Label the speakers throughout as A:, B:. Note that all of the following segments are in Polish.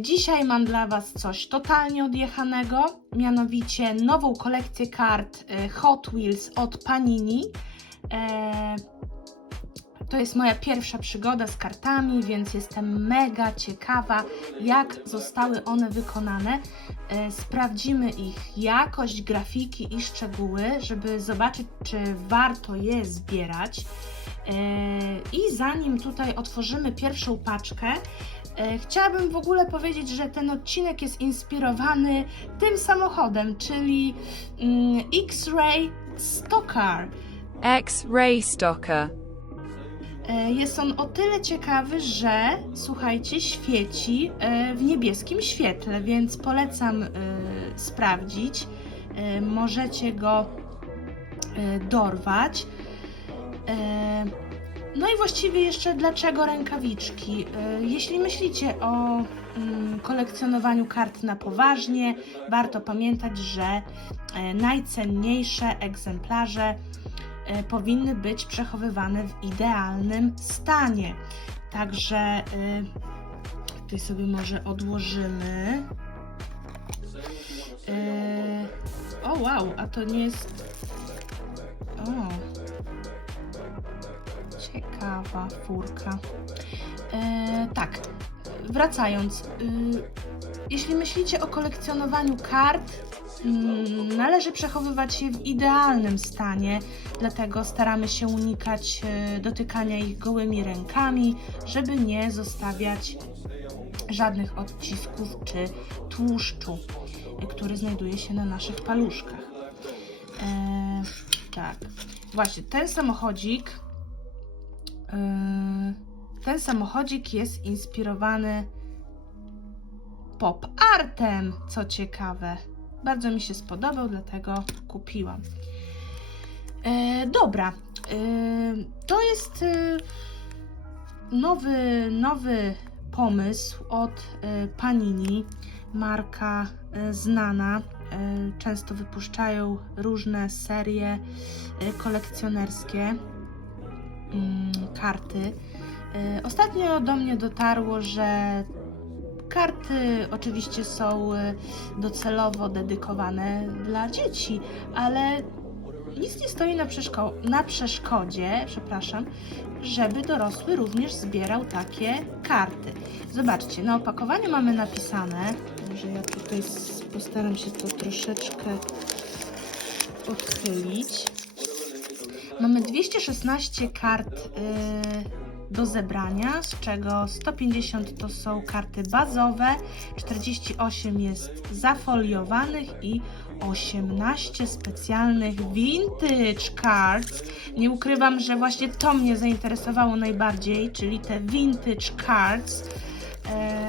A: Dzisiaj mam dla Was coś totalnie odjechanego, mianowicie nową kolekcję kart e, Hot Wheels od Panini. E, To jest moja pierwsza przygoda z kartami, więc jestem mega ciekawa, jak zostały one wykonane. E, Sprawdzimy ich jakość, grafiki i szczegóły, żeby zobaczyć, czy warto je zbierać. E, I zanim tutaj otworzymy pierwszą paczkę, chciałabym w ogóle powiedzieć, że ten odcinek jest inspirowany tym samochodem, czyli mm, X-Ray Stocker.
B: X-ray stalker.
A: E, Jest on o tyle ciekawy, że słuchajcie, świeci e, w niebieskim świetle, więc polecam e, sprawdzić. E, Możecie go e, dorwać. No i właściwie jeszcze dlaczego rękawiczki? E, Jeśli myślicie o mm, kolekcjonowaniu kart na poważnie, warto pamiętać, że e, najcenniejsze egzemplarze e, powinny być przechowywane w idealnym stanie. Także tutaj sobie może odłożymy. O wow, a to nie jest. O. Ciekawa furka. E, tak, wracając. y, jeśli myślicie o kolekcjonowaniu kart, mm, należy przechowywać je w idealnym stanie, dlatego staramy się unikać e, dotykania ich gołymi rękami, żeby nie zostawiać żadnych odcisków czy tłuszczu, e, który znajduje się na naszych paluszkach. E, tak, właśnie ten samochodzik. E, ten samochodzik jest inspirowany pop artem, co ciekawe. Bardzo mi się spodobał, dlatego kupiłam. E, dobra, e, to jest nowy, nowy pomysł od Panini, marka znana. Często wypuszczają różne serie kolekcjonerskie, karty. E, Ostatnio do mnie dotarło, że karty oczywiście są e, docelowo dedykowane dla dzieci, ale nic nie stoi na, przeszko- na przeszkodzie, przepraszam, żeby dorosły również zbierał takie karty. Zobaczcie, na opakowaniu mamy napisane, może ja tutaj postaram się to troszeczkę odchylić. Mamy 216 kart y, do zebrania, z czego 150 to są karty bazowe, 48 jest zafoliowanych i 18 specjalnych vintage cards. Nie ukrywam, że właśnie to mnie zainteresowało najbardziej, czyli te vintage cards. E,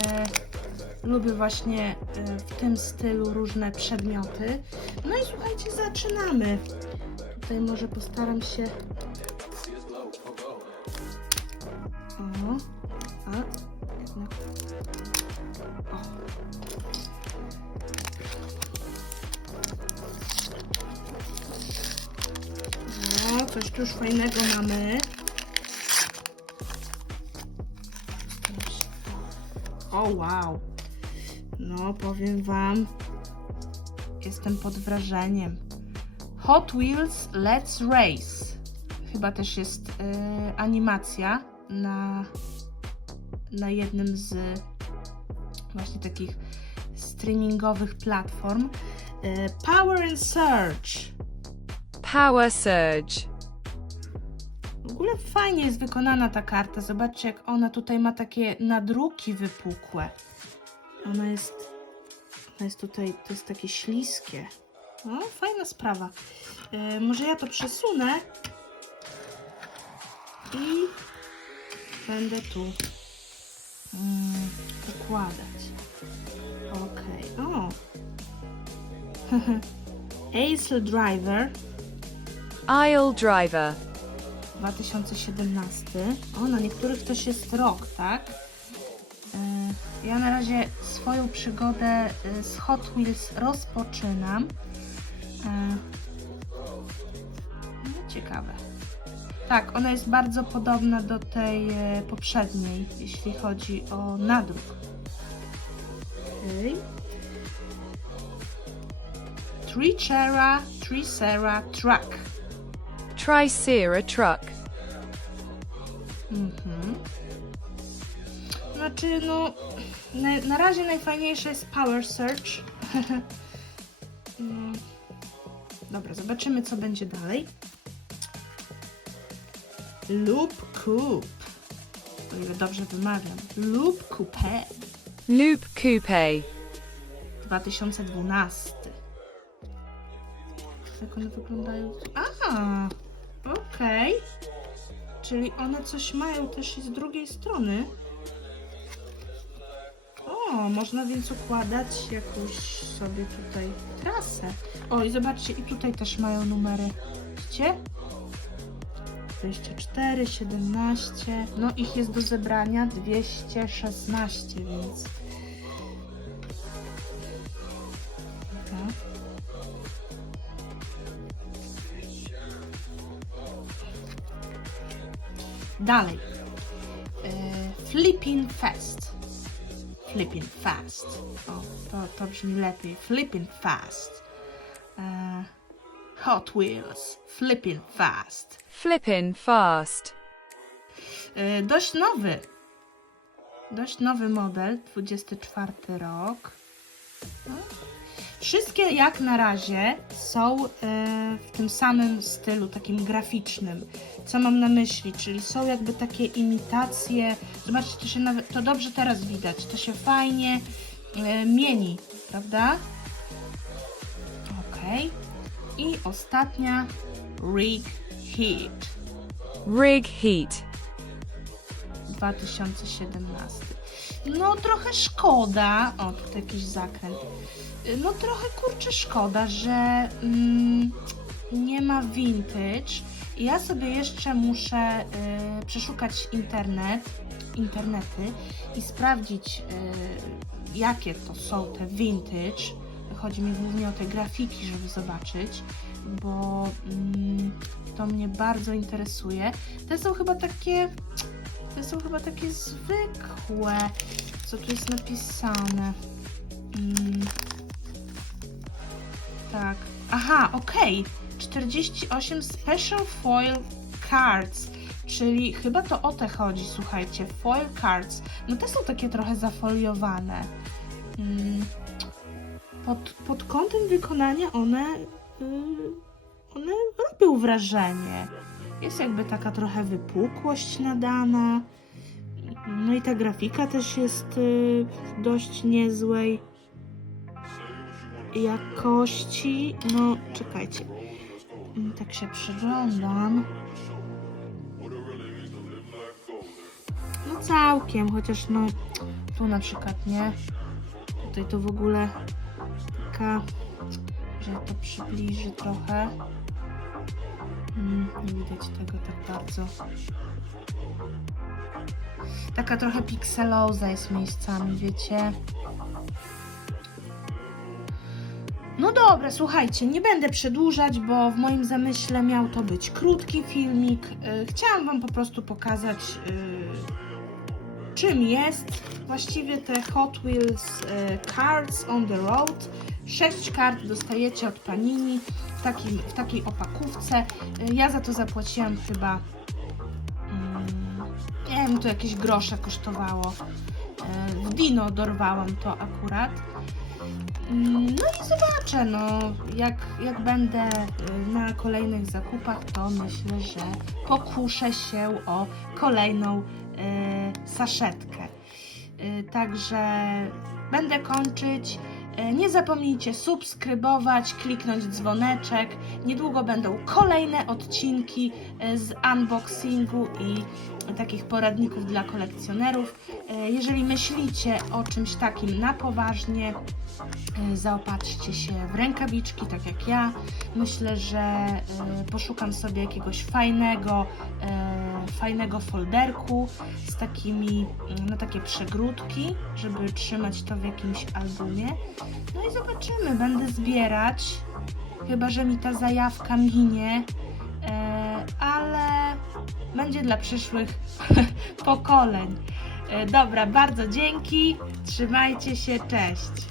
A: lubię właśnie e, w tym stylu różne przedmioty. No i słuchajcie, zaczynamy. Tutaj może postaram się. O, a jednak. O. Coś tu już fajnego mamy. O, wow. No, powiem Wam, jestem pod wrażeniem. Hot Wheels Let's Race. Chyba też jest y, animacja na, na jednym z właśnie takich streamingowych platform. Y, Power and Surge.
B: Power surge.
A: W ogóle fajnie jest wykonana ta karta. Zobaczcie, jak ona tutaj ma takie nadruki wypukłe. Ona jest. Ona jest tutaj, to jest takie śliskie. No, fajna sprawa. E, może ja to przesunę i będę tu mm, układać. Okej, o. Ace Driver
B: Aisle driver.
A: 2017. O, na niektórych też jest rok, tak? E, Ja na razie swoją przygodę e, z Hot Wheels rozpoczynam. E, no, Ciekawe. Tak, ona jest bardzo podobna do tej e, poprzedniej, jeśli chodzi o nadruk. Okej. Trichera, Tricera, Truck.
B: Tricera truck.
A: Mhm. Znaczy, no, na, na razie najfajniejsze jest Power Search. Dobra, zobaczymy, co będzie dalej. Loop Coupe. O ile dobrze wymawiam. Loop Coupe
B: Loop coupe.
A: 2012. Jak one wyglądają? A, okej. Czyli one coś mają też i z drugiej strony. Można więc układać jakąś sobie tutaj trasę. O, i zobaczcie, i tutaj też mają numery. Widzicie? 24, 17. No, ich jest do zebrania 216, więc. Dobra. Dalej. E, flipping fast. Flipping fast. O, to, to brzmi lepiej. Flipping fast. E, Hot Wheels. Flipping fast.
B: Flippin' fast.
A: E, dość nowy. Dość nowy model, 24 rok. No. Wszystkie jak na razie są e, w tym samym stylu, takim graficznym. Co mam na myśli? Czyli są jakby takie imitacje. Zobaczcie, to się nawet, to dobrze teraz widać. To się fajnie e, mieni, prawda? Ok. I ostatnia Rig Heat.
B: Rig heat.
A: 2017. No trochę szkoda, o tutaj jakiś zakręt. No trochę kurczę szkoda, że mm, nie ma vintage. Ja sobie jeszcze muszę y, przeszukać internet, internety i sprawdzić y, jakie to są te vintage. Chodzi mi głównie o te grafiki, żeby zobaczyć, bo mm, to mnie bardzo interesuje. Te są chyba takie te są chyba takie zwykłe. Co tu jest napisane? Mm. Tak. Aha, okej. 48 Special Foil Cards. Czyli chyba to o te chodzi, słuchajcie. Foil cards. No te są takie trochę zafoliowane. Mm. Pod, pod kątem wykonania one. Yy, one robią wrażenie. Jest jakby taka trochę wypukłość nadana. No i ta grafika też jest y, dość niezłej jakości. No, czekajcie. Mm, Tak się przyglądam. No całkiem, chociaż no tu na przykład nie. Tutaj to w ogóle taka, że to przybliży trochę. Mm, nie widać tego tak bardzo. Taka trochę pikseloza jest miejscami, wiecie? No dobra, słuchajcie, nie będę przedłużać, bo w moim zamyśle miał to być krótki filmik. Yy, Chciałam Wam po prostu pokazać, yy, czym jest właściwie te Hot Wheels yy, Cards on the Road. Sześć kart dostajecie od Panini w, takim, w takiej opakówce. Yy, Ja za to zapłaciłam chyba mm, nie wiem, to jakieś grosze kosztowało. E, W Dino dorwałam to akurat. Mm, No i zobaczę, no, jak, jak będę e, na kolejnych zakupach, to myślę, że pokuszę się o kolejną e, saszetkę. E, Także będę kończyć. E, Nie zapomnijcie subskrybować, kliknąć dzwoneczek. Niedługo będą kolejne odcinki e, z unboxingu i takich poradników dla kolekcjonerów. E, Jeżeli myślicie o czymś takim na poważnie, e, zaopatrzcie się w rękawiczki, tak jak ja. Myślę, że e, poszukam sobie jakiegoś fajnego, fajnego folderku z takimi, mm, no takie przegródki, żeby trzymać to w jakimś albumie. No i zobaczymy, będę zbierać, chyba że mi ta zajawka minie, będzie dla przyszłych pokoleń. E, Dobra, bardzo dzięki. Trzymajcie się, cześć.